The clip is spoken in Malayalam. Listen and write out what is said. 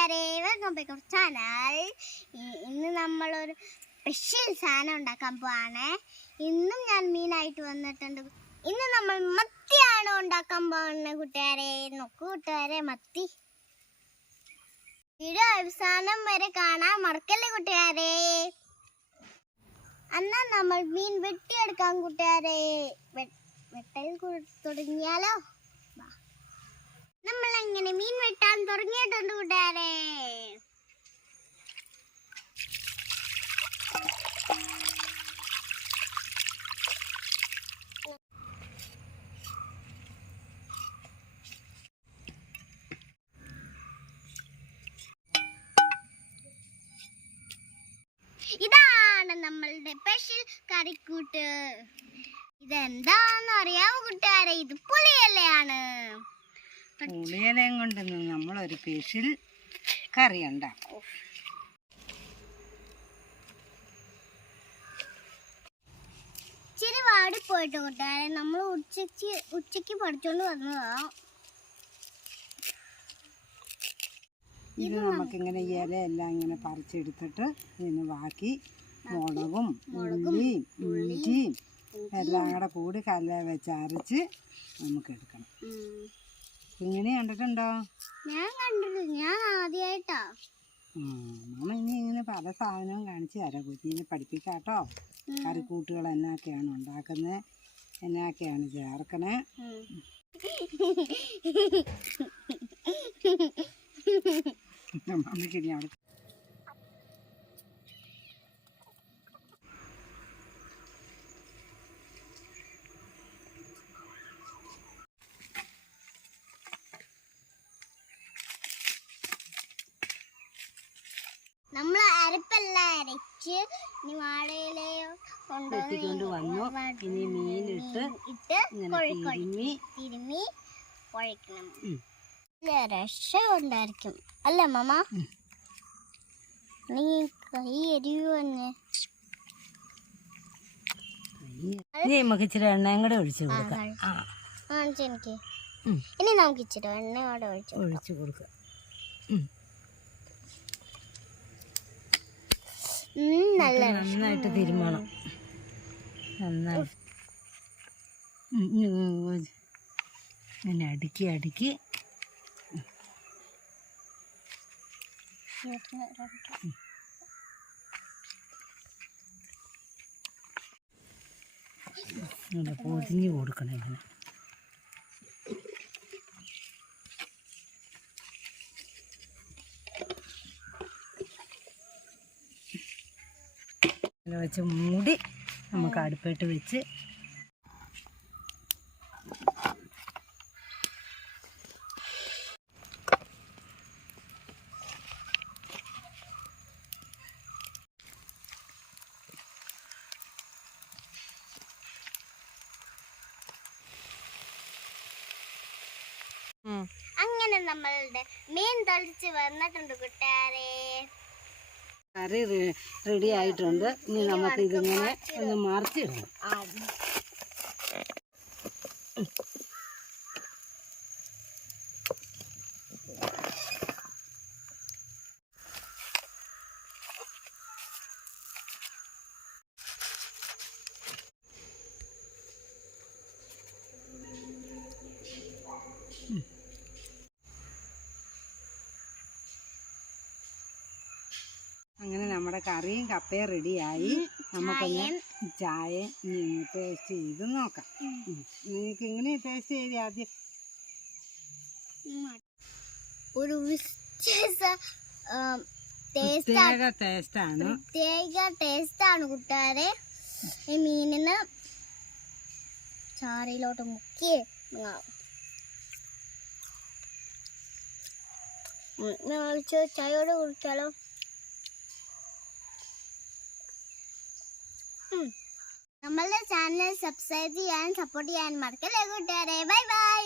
കൂട്ടുകാരെ വെൽക്കം ബാക്ക് ഓഫ് ചാനൽ ഇന്ന് നമ്മളൊരു സ്പെഷ്യൽ സാധനം ഉണ്ടാക്കാൻ പോവാണ്. ഇന്നും ഞാൻ മീനായിട്ട് വന്നിട്ടുണ്ട്. ഇന്ന് നമ്മൾ മത്തിയാണ് ഉണ്ടാക്കാൻ പോകുന്നത് കൂട്ടുകാരെ? നോക്കൂ കൂട്ടുകാരെ മത്തി. വീഡിയോ അവസാനം വരെ കാണാൻ മറക്കല്ലേ കൂട്ടുകാരെ? എന്നാ നമ്മൾ മീൻ വെട്ടിയെടുക്കാൻ കൂട്ടുകാരെ. വെട്ടൽ തുടങ്ങിയാലോ. നമ്മൾ എങ്ങനെ മീൻ വെട്ടാൻ തുടങ്ങിയിട്ടുണ്ട് കൂട്ടുകാരെ? ഇതാണ് നമ്മളുടെ സ്പെഷ്യൽ കറിക്കൂട്ട്. ഇതെന്താന്ന് അറിയാമോ കൂട്ടുകാരെ? ഇത് പുളിയല്ലയാണ് പുളിയിലയും കൊണ്ട് നമ്മളൊരു സ്പെഷ്യൽ കറി ഉണ്ടാക്കും. ഇച്ചിരി വാടിപ്പോയിട്ട് കൂട്ടുകാരെ നമ്മൾ ഉച്ചയ്ക്ക് ഉച്ചയ്ക്ക് പഠിച്ചോണ്ട് വന്നതാ. ഇത് നമുക്കിങ്ങനെ ഇലയെല്ലാം ഇങ്ങനെ പറിച്ചെടുത്തിട്ട് ഇതിന് ബാക്കി മുളകും ഉള്ളിയും ഇഞ്ചിയും എല്ലാം കൂടെ കൂടി കല്ല വെച്ച് അരച്ച് നമുക്ക് എടുക്കണം. ഇങ്ങനെ കണ്ടിട്ടുണ്ടോ? ഞാൻ കണ്ടിട്ട് ഞാൻ ആദ്യമായിട്ടാ നമ്മൾ ഇനി ഇങ്ങനെ പല സാധനവും കാണിച്ചു തരാം. കുഞ്ഞിനെ പഠിപ്പിക്കാട്ടോ. കറിക്കൂട്ടുകൾ എന്നൊക്കെയാണ് ഉണ്ടാക്കുന്നത് എന്നൊക്കെയാണ് ചേർക്കണേ? അമ്മയ്ക്ക് ഇനി അവിടെ അരച്ച് ഇനി വാഴയിലയോ വെട്ടിക്കൊണ്ട് വന്നു. ഇനി മീനിട്ട് ഇട്ട് തിരുമ്മി തിരുമ്മി കുഴക്കണം രക്ഷ ഉണ്ടായിരിക്കും അല്ല മാമ നീ കൈ എരിയോ തന്നെ ഇനി നമുക്ക് ഇച്ചിരി എണ്ണയും കൂടെ ഒഴിച്ചു കൊടുക്കാം. ആ. എനിക്ക്. ഇനി നമുക്ക് ഇച്ചിരി എണ്ണയോടെ ഒഴിച്ചു ഒഴിച്ച് കൊടുക്കുക നന്നായിട്ട് തിരുമണം നന്നായി. ഇങ്ങനെ അടുക്കി അടുക്കി പൊതിഞ്ഞ് കൊടുക്കണം ഇങ്ങനെ വെച്ച് മൂടി നമുക്ക് അടുപ്പിട്ട് വെച്ച് അങ്ങനെ നമ്മളുടെ മീൻ തളിച്ച് വന്നിട്ടുണ്ട് കൂട്ടുകാരെ. കറി റെഡി ആയിട്ടുണ്ട്. ഇനി നമുക്ക് ഇതിങ്ങനെ ഒന്ന് മറിച്ചിടണം അങ്ങനെ നമ്മുടെ കറിയും കപ്പയും റെഡിയായി. നമുക്കൊന്ന് ചായ. ടേസ്റ്റ് ചെയ്ത് നോക്കാം. നിങ്ങൾക്ക് ഇങ്ങനെ ടേസ്റ്റ് ചെയ്ത് ആദ്യം? ഒരു പ്രത്യേക ടേസ്റ്റാണ് പ്രത്യേക ടേസ്റ്റ് ആണ് കൂട്ടുകാരെ. ഈ മീനിന് ചാറിലോട്ട് മുക്കി ചായയോട് കുടിച്ചാലോ? നമ്മളുടെ ചാനൽ സബ്സ്ക്രൈബ് ചെയ്യാൻ സപ്പോർട്ട് ചെയ്യാൻ മറക്കല്ലേ കൂട്ടുകാരെ? Bye bye